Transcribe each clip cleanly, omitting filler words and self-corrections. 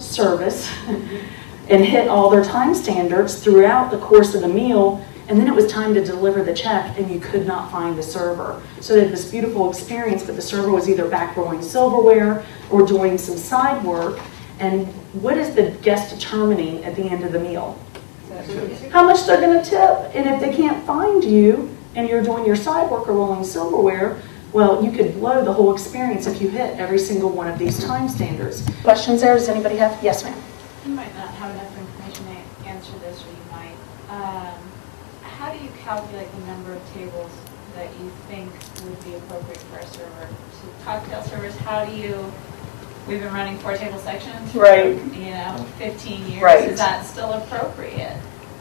service and hit all their time standards throughout the course of the meal, and then it was time to deliver the check and you could not find the server. So they had this beautiful experience, but the server was either back rolling silverware or doing some side work. And what is the guest determining at the end of the meal? How much they're going to tip. And if they can't find you and you're doing your side work or rolling silverware, well, you could blow the whole experience if you hit every single one of these time standards. Questions there? Does anybody have? Yes, ma'am. You might not have enough information to answer this, or you might. How do you calculate the number of tables that you think would be appropriate for a server? So cocktail servers, how do you, we've been running 4 table sections for, right. 15 years. Right. Is that still appropriate?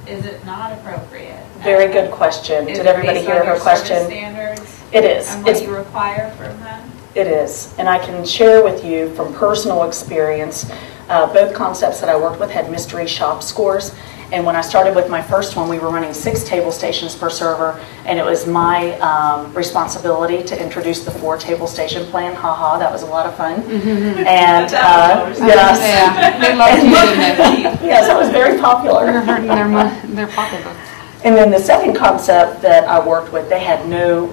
Is it not appropriate? Very good question. Did everybody hear her question? Standards it is. And what you require from them? It is. And I can share with you from personal experience, both concepts that I worked with had mystery shop scores. And when I started with my first one, we were running 6 table stations per server, and it was my responsibility to introduce the 4 table station plan. Haha, that was a lot of fun. Mm-hmm. And yes, they loved you, didn't they? Yes, that was very popular. You're hurting their pocketbook. And then the second concept that I worked with, they had no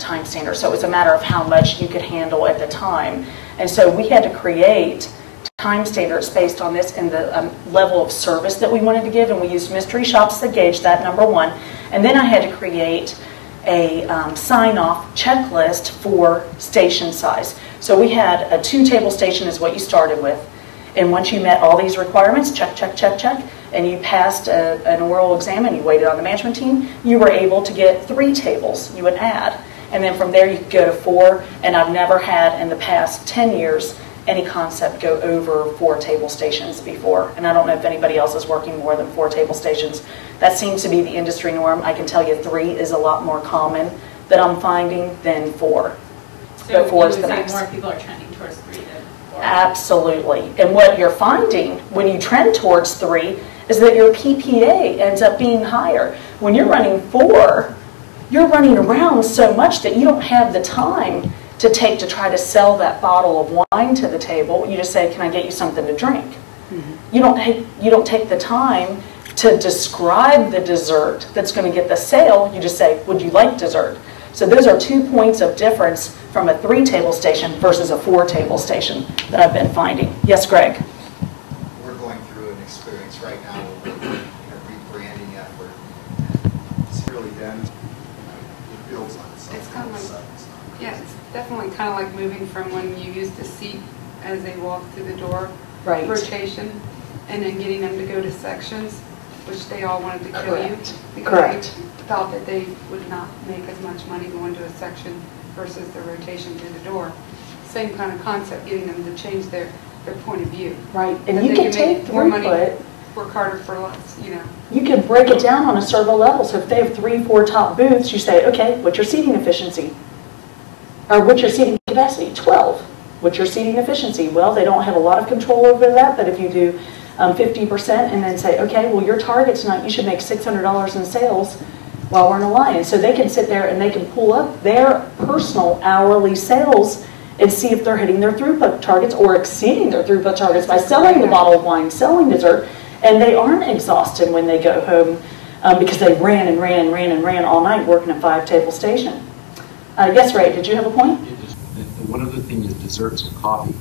time standard, so it was a matter of how much you could handle at the time. And so we had to create time standards based on this and the level of service that we wanted to give, and we used mystery shops to gauge that, number one. And then I had to create a sign-off checklist for station size. So we had a 2-table station is what you started with, and once you met all these requirements, check, check, check, check, and you passed an oral exam and you waited on the management team, you were able to get 3 tables you would add. And then from there you could go to 4, and I've never had in the past 10 years any concept go over 4 table stations before. And I don't know if anybody else is working more than 4 table stations. That seems to be the industry norm. I can tell you 3 is a lot more common that I'm finding than 4. So but 4 is the say next. More people are trending towards 3 than 4. Absolutely. And what you're finding when you trend towards 3 is that your PPA ends up being higher. When you're running 4, you're running around so much that you don't have the time to take to try to sell that bottle of wine to the table. You just say, can I get you something to drink? Mm-hmm. You don't take the time to describe the dessert that's going to get the sale. You just say, would you like dessert? So those are 2 points of difference from a 3-table station versus a 4-table station that I've been finding. Yes, Greg? We're going through an experience right now with a rebranding effort. It's really been, it builds on itself. It's kind of like, yeah, it's definitely kind of like moving from when you used to seat as they walk through the door, right. Rotation, and then getting them to go to sections, which they all wanted to kill Correct. you. Because Correct. they thought that they would not make as much money going to a section versus the rotation through the door. Same kind of concept, getting them to change their point of view. Right, and That you they can take more money, throughput. work harder for less, you know. You can break it down on a server level. So if they have 3, 4 top booths, you say, okay, what's your seating efficiency? Or what's your seating capacity? 12. What's your seating efficiency? Well, they don't have a lot of control over that, but if you do 50% and then say, okay, well, your target tonight, you should make $600 in sales while we're in a line. So they can sit there and they can pull up their personal hourly sales and see if they're hitting their throughput targets or exceeding their throughput targets by selling the bottle of wine, selling dessert, and they aren't exhausted when they go home because they ran and ran and ran and ran all night working a 5-table station. Yes, Ray, did you have a point? One other thing is desserts and coffee,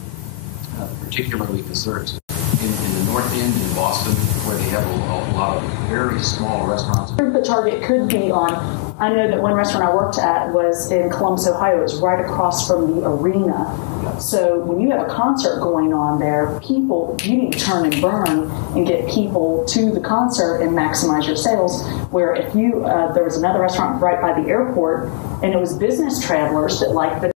particularly desserts. In the North End in Boston, where they have a lot of very small restaurants. The target could be on, I know that one restaurant I worked at was in Columbus, Ohio. It was right across from the arena. So when you have a concert going on there, you need to turn and burn and get people to the concert and maximize your sales. Where if there was another restaurant right by the airport, and it was business travelers that liked the